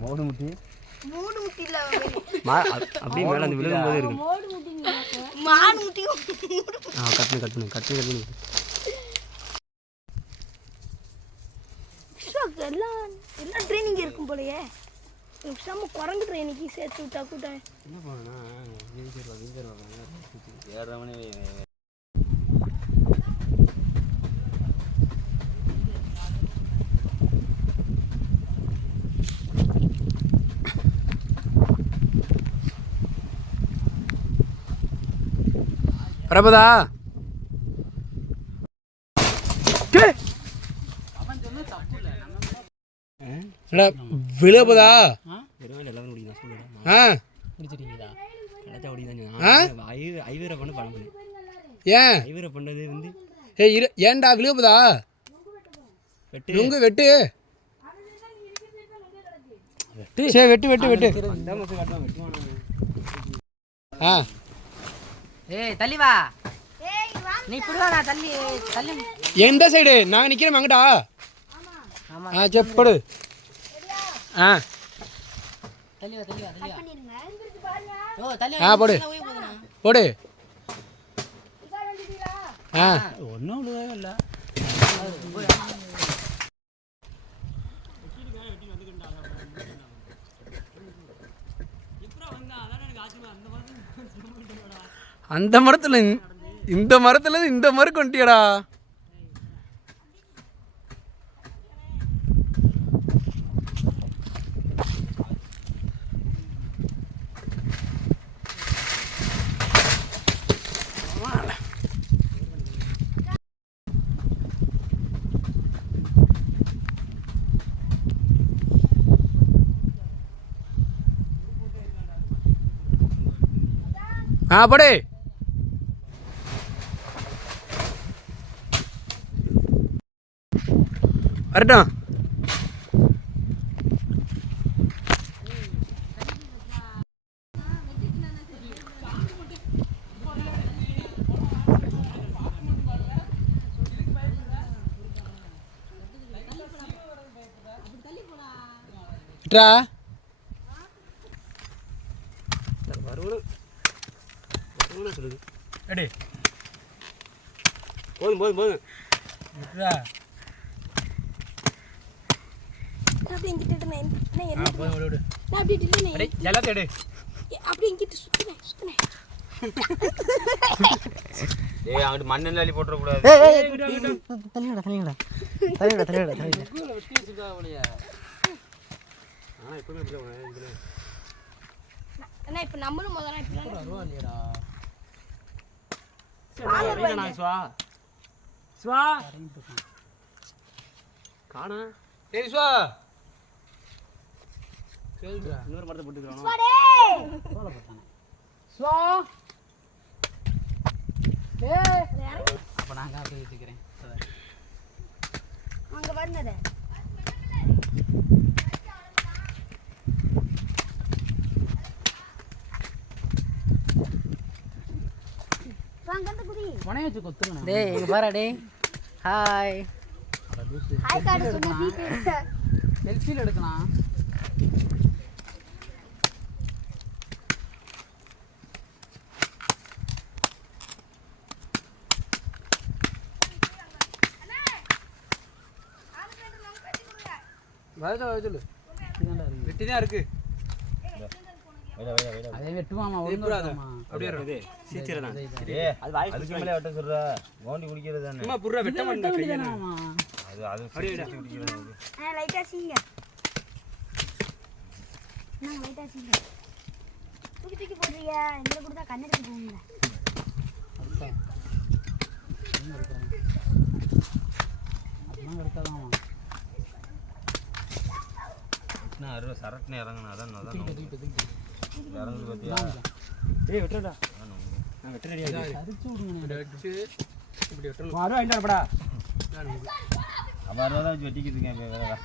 Mode முட்டி மூணு முட்டி இல்ல அப்படியே மேல அந்த விழுகும்போது இருக்கு மோடு முட்டி மான் முட்டி கட்டு எல்லாம் ட்ரைனிங் இருக்கும் போலயே நம்ம குரங்கு ட்ரைனிங்கு சேர்த்து விட்டா கூட்ட என்ன பண்ணா ஏறவனே பிரபதா விழுபதா ஏன்டா விழுபதா வெட்டு வெட்டு வெட்டு வெட்டு ஏய் தள்ளி வா நீ புடுவா நான் தள்ளி தள்ளி எந்த சைடு நான் நிக்கிறேன் அங்கடா ஆமா சரி போடு தள்ளி வா ஓ தள்ளி போடு போடு ஒண்ணும் விழுவே இல்ல அந்த மரத்துல இந்த மரத்துல இந்த மரம் கொண்டியடா போடு வரட்டும் போதும் மண்ணெண்ணி அள்ளி போட்டுறக்கூடாது இப்ப நம்மளும் இன்னொரு மரத்தை போட்டுக்கிறோம் அப்ப நான் காப்பி வச்சுக்கிறேன் அங்க வந்ததே உனைய வச்சு கொத்துறேன் டேய் இங்க பாரு டேய் ஹாய் ஹாய் கார்டு சொன்னா செல்ஃபில எடுக்கலாம் சொல்லு வெட்டிதான் இருக்கு அதே வெட்டுவாமா ஒழுங்காமா அப்படியே இருக்கு சீச்சிரதான் அது வாய் குடிக்கமலே வெட்ட சொல்ற கோண்டி குடிக்கிறது தானே அம்மா புர்ரா வெட்ட மாட்டேன் கையனாமா அது அப்படியே குடிக்கிறது லைட்டா சீங்க நான் லைட்டா சீங்க தூக்கி போடுறியா இந்த கூட தான் கண்ணெடுத்து போங்க அம்மா எடுக்கலாமா நான் அருவ சரட்னே இறங்கணும் அதான் இறங்குது பத்தியா ஏய் வெட்டடா நான் வெட்ட ரெடியா அரிச்சு விடுங்க வெச்சு இப்படி வெட்டணும் வர இல்லடா அவ அருவா தான் வெட்டிக்கிதுங்க வேற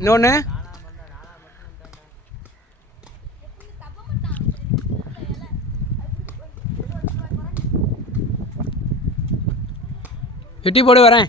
இன்னொன்று வெட்டி போடு வரேன்.